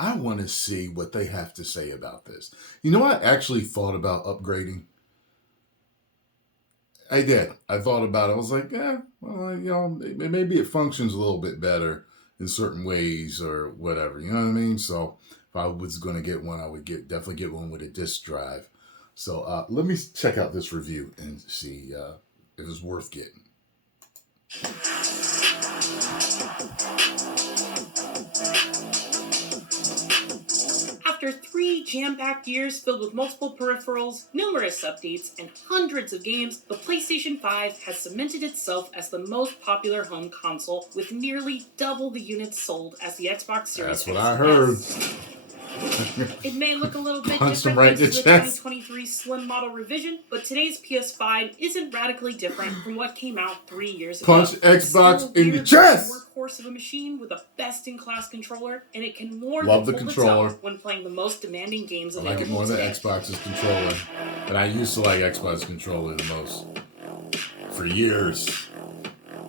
I want to see what they have to say about this. You know, I actually thought about upgrading. I did. I thought about it. I was like, yeah, well, maybe it functions a little bit better in certain ways or whatever. You know what I mean? So if I was going to get one, I would definitely get one with a disk drive. So let me check out this review and see if it's worth getting. After 3 jam-packed years filled with multiple peripherals, numerous updates, and hundreds of games, the PlayStation 5 has cemented itself as the most popular home console with nearly double the units sold as the Xbox Series X. That's what I heard. It may look a little bit different than the 2023 Slim model revision, but today's PS5 isn't radically different from what came out 3 years ago. Punch Xbox in the chest! Workhorse of a machine with a best-in-class controller, and it can more Love than the hold controller. its own when playing the most demanding games I available like it more than today. Xbox's controller, but I used to like Xbox controller the most for years.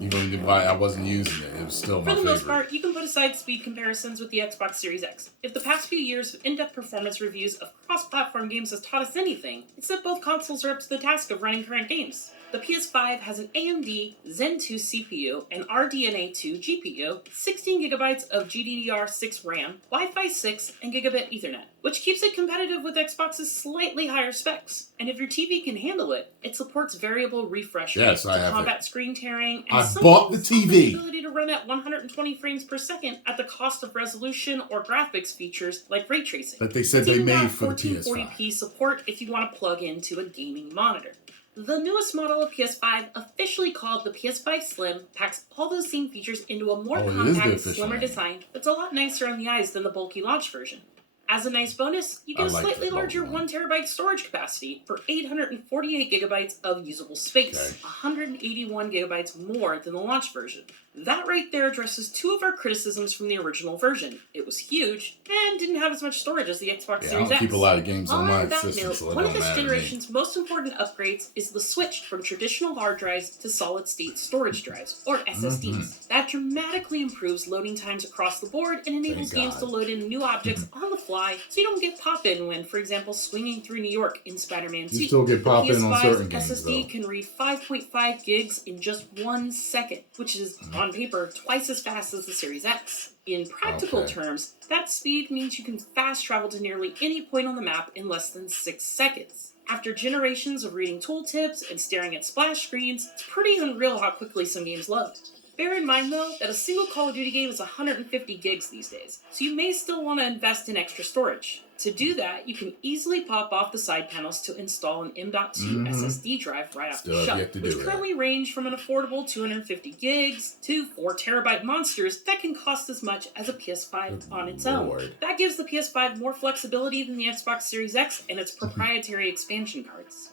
Even while I wasn't using it, it was still my favorite. For the most part, you can put aside speed comparisons with the Xbox Series X. If the past few years of in-depth performance reviews of cross-platform games has taught us anything, it's that both consoles are up to the task of running current games. The PS5 has an AMD Zen 2 CPU and RDNA 2 GPU, 16GB of GDDR6 RAM, Wi-Fi 6, and gigabit Ethernet, which keeps it competitive with Xbox's slightly higher specs. And if your TV can handle it, it supports variable refresh rates to combat screen tearing, and I bought the TV. The ability to run at 120 frames per second at the cost of resolution or graphics features like ray tracing. That they said they made for the PS5. 1440p support if you want to plug into a gaming monitor. The newest model of PS5, officially called the PS5 Slim, packs all those same features into a more compact, slimmer design that's a lot nicer on the eyes than the bulky launch version. As a nice bonus, you get a slightly larger 1TB storage capacity for 848GB of usable space, 181GB more than the launch version. That right there addresses 2 of our criticisms from the original version. It was huge, and didn't have as much storage as the Xbox Series X. I don't keep a lot of games on my system, so it one don't of this matter generation's most important upgrades is the switch from traditional hard drives to solid-state storage drives, or SSDs. That dramatically improves loading times across the board and enables games to load in new objects on the fly, so you don't get pop-in when, for example, swinging through New York in Spider-Man 2. You still get pop-in on certain games, SSD though. can read 5.5 gigs in just 1 second, which is, on paper, twice as fast as the Series X. In practical terms, that speed means you can fast travel to nearly any point on the map in less than 6 seconds. After generations of reading tooltips and staring at splash screens, it's pretty unreal how quickly some games load. Bear in mind, though, that a single Call of Duty game is 150 gigs these days, so you may still want to invest in extra storage. To do that, you can easily pop off the side panels to install an M.2 SSD drive right off the shelf, which currently range from an affordable 250 gigs to 4TB monsters that can cost as much as a PS5 on its own. That gives the PS5 more flexibility than the Xbox Series X and its proprietary expansion cards.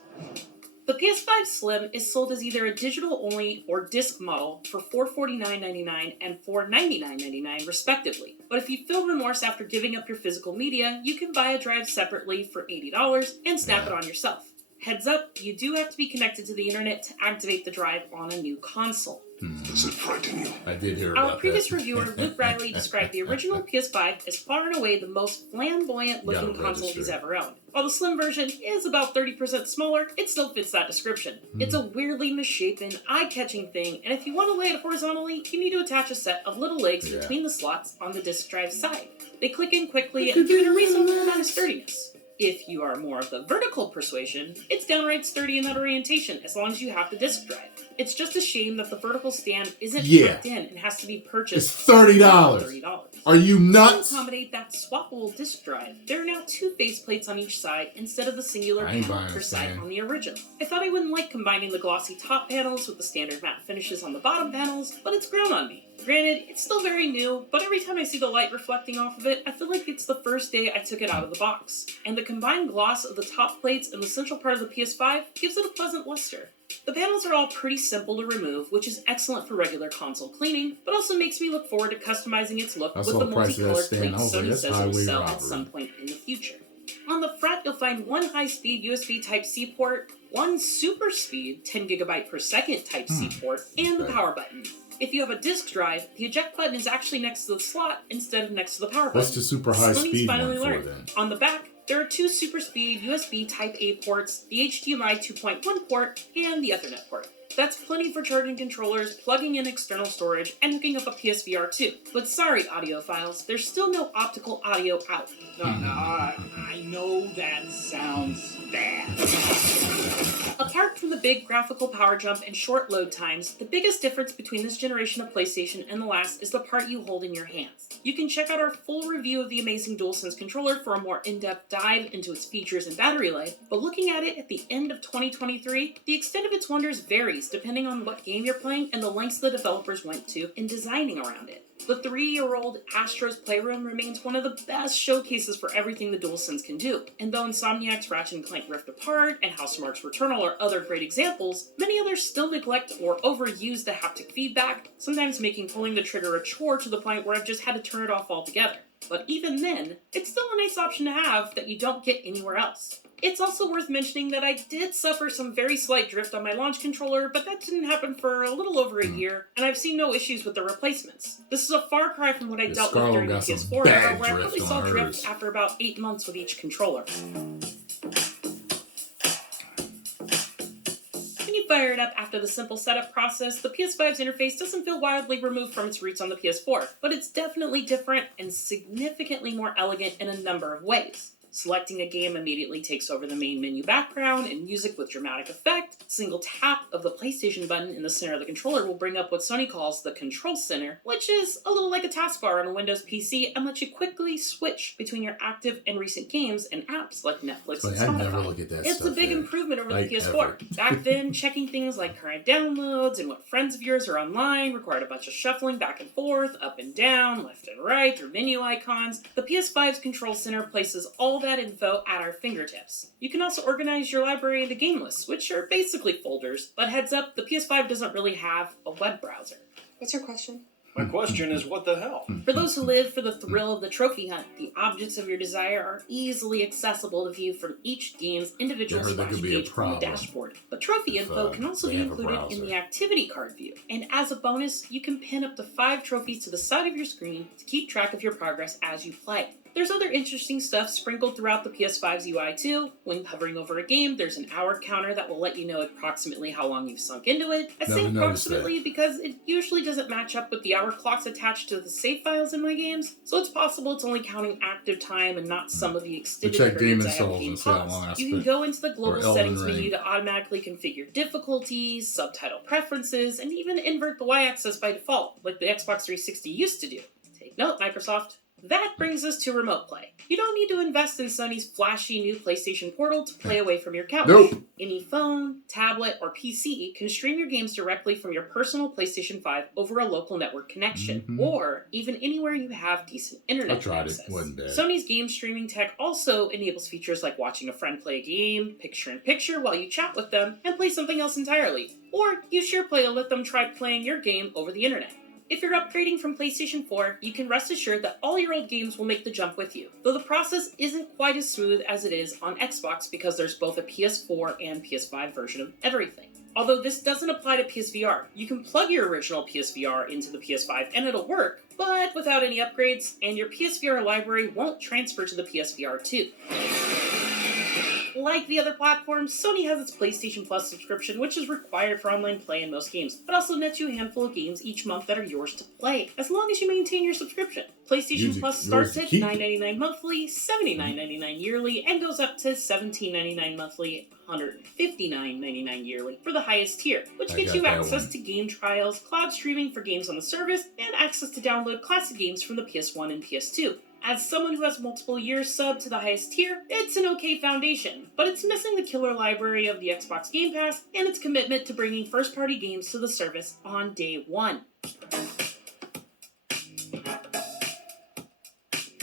The PS5 Slim is sold as either a digital-only or disc model for $449.99 and $499.99 respectively. But if you feel remorse after giving up your physical media, you can buy a drive separately for $80 and snap it on yourself. Heads up, you do have to be connected to the internet to activate the drive on a new console. Does it frighten you? I did hear about that. Our previous reviewer, Luke Riley, described the original PS5 as far and away the most flamboyant-looking console he's ever owned. While the Slim version is about 30% smaller, it still fits that description. It's a weirdly misshapen, eye-catching thing, and if you want to lay it horizontally, you need to attach a set of little legs between the slots on the disk drive side. They click in quickly and give it a reasonable amount of sturdiness. If you are more of the vertical persuasion, it's downright sturdy in that orientation as long as you have the disk drive. It's just a shame that the vertical stand isn't packed in and has to be purchased. It's $30. Are you nuts? To accommodate that swappable disk drive, there are now 2 faceplates on each side instead of the singular panel per side on the original. I thought I wouldn't like combining the glossy top panels with the standard matte finishes on the bottom panels, but it's grown on me. Granted, it's still very new, but every time I see the light reflecting off of it, I feel like it's the first day I took it out of the box. And the combined gloss of the top plates and the central part of the PS5 gives it a pleasant luster. The panels are all pretty simple to remove, which is excellent for regular console cleaning, but also makes me look forward to customizing its look with the multicolored plates Sony says it will sell at some point in the future. On the front, you'll find one high-speed USB Type-C port, one super speed 10GB per second Type-C port, and the power button. If you have a disk drive, the eject button is actually next to the slot instead of next to the power button. What's the super high speed one for then? On the back, there are 2 super speed USB Type-A ports, the HDMI 2.1 port, and the Ethernet port. That's plenty for charging controllers, plugging in external storage, and hooking up a PSVR 2. But sorry, audiophiles, there's still no optical audio out. I know that sounds bad. Apart from the big graphical power jump and short load times, the biggest difference between this generation of PlayStation and the last is the part you hold in your hands. You can check out our full review of the amazing DualSense controller for a more in-depth dive into its features and battery life, but looking at it at the end of 2023, the extent of its wonders varies depending on what game you're playing and the lengths the developers went to in designing around it. The 3-year-old Astro's Playroom remains one of the best showcases for everything the DualSense can do, and though Insomniac's Ratchet & Clank Rift Apart and Housemarque's Returnal are other great examples, many others still neglect or overuse the haptic feedback, sometimes making pulling the trigger a chore to the point where I've just had to turn it off altogether. But even then, it's still a nice option to have that you don't get anywhere else. It's also worth mentioning that I did suffer some very slight drift on my launch controller, but that didn't happen for a little over a year, and I've seen no issues with the replacements. This is a far cry from what I dealt with during the PS4 era, where I probably saw drift after about 8 months with each controller. When you fire it up after the simple setup process, the PS5's interface doesn't feel wildly removed from its roots on the PS4, but it's definitely different and significantly more elegant in a number of ways. Selecting a game immediately takes over the main menu background and music with dramatic effect. A single tap of the PlayStation button in the center of the controller will bring up what Sony calls the Control Center, which is a little like a taskbar on a Windows PC and lets you quickly switch between your active and recent games and apps like Netflix and Spotify. I never look at that It's stuff a big there. improvement over the PS4. Ever. Back then, checking things like current downloads and what friends of yours are online required a bunch of shuffling back and forth, up and down, left and right, through menu icons. The PS5's Control Center places all that info at our fingertips. You can also organize your library into game lists, which are basically folders, but heads up, the PS5 doesn't really have a web browser. What's your question? My question is, what the hell? For those who live for the thrill of the trophy hunt, the objects of your desire are easily accessible to view from each game's individual splash page on the dashboard. But trophy info can also be included in the activity card view. And as a bonus, you can pin up to 5 trophies to the side of your screen to keep track of your progress as you play. There's other interesting stuff sprinkled throughout the PS5's UI too. When hovering over a game, there's an hour counter that will let you know approximately how long you've sunk into it. I say approximately because it usually doesn't match up with the hour clocks attached to the save files in my games, so it's possible it's only counting active time and not some of the extended periods I have game paused. You can go into the global settings menu to automatically configure difficulties, subtitle preferences, and even invert the y-axis by default, like the Xbox 360 used to do. Take note, Microsoft. That brings us to Remote Play. You don't need to invest in Sony's flashy new PlayStation Portal to play away from your couch. Nope. Any phone, tablet, or PC can stream your games directly from your personal PlayStation 5 over a local network connection, or even anywhere you have decent internet access. It wasn't bad. Sony's game streaming tech also enables features like watching a friend play a game, picture-in-picture while you chat with them, and play something else entirely. Or use SharePlay to let them try playing your game over the internet. If you're upgrading from PlayStation 4, you can rest assured that all your old games will make the jump with you, though the process isn't quite as smooth as it is on Xbox because there's both a PS4 and PS5 version of everything. Although this doesn't apply to PSVR. You can plug your original PSVR into the PS5 and it'll work, but without any upgrades, and your PSVR library won't transfer to the PSVR 2. Like the other platforms, Sony has its PlayStation Plus subscription, which is required for online play in most games, but also nets you a handful of games each month that are yours to play, as long as you maintain your subscription. PlayStation Plus starts at $9.99 monthly, $79.99 yearly, and goes up to $17.99 monthly, $159.99 yearly for the highest tier, which gets you access to game trials, cloud streaming for games on the service, and access to download classic games from the PS1 and PS2. As someone who has multiple years subbed to the highest tier, it's an okay foundation, but it's missing the killer library of the Xbox Game Pass and its commitment to bringing first-party games to the service on day one.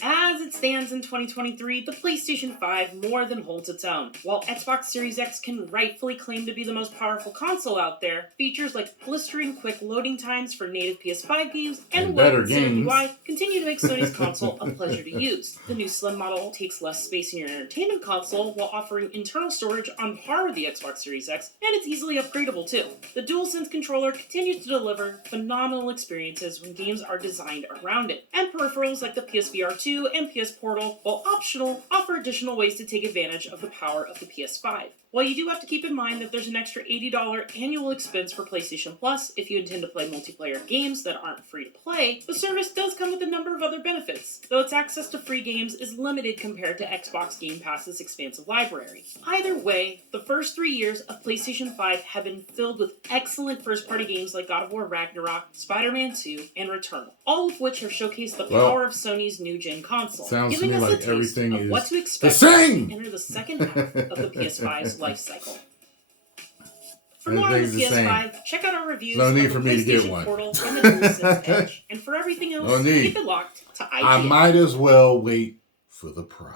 As it's stands in 2023, the PlayStation 5 more than holds its own. While Xbox Series X can rightfully claim to be the most powerful console out there, features like blistering quick loading times for native PS5 games and well-considered UI continue to make Sony's console a pleasure to use. The new slim model takes less space in your entertainment console while offering internal storage on par with the Xbox Series X, and it's easily upgradable too. The DualSense controller continues to deliver phenomenal experiences when games are designed around it, and peripherals like the PSVR 2 and PS Portal, while optional, offer additional ways to take advantage of the power of the PS5. While you do have to keep in mind that there's an extra $80 annual expense for PlayStation Plus if you intend to play multiplayer games that aren't free to play, the service does come with a number of other benefits, though its access to free games is limited compared to Xbox Game Pass's expansive library. Either way, the first 3 years of PlayStation 5 have been filled with excellent first-party games like God of War Ragnarok, Spider-Man 2, and Returnal, all of which have showcased the power of Sony's new-gen console, giving us a taste of what to expect as we enter the second half of the PS5's life cycle. For more on the PS5, check out our reviews of the PlayStation Portal and the DualSense Edge. And for everything else, keep it locked to IGN. I might as well wait for the Pro.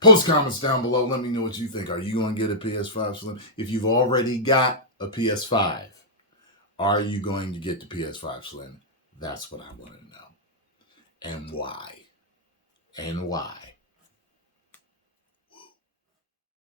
Post comments down below. Let me know what you think. Are you going to get a PS5 Slim? If you've already got a PS5, are you going to get the PS5 Slim? That's what I want to know. And why? And why?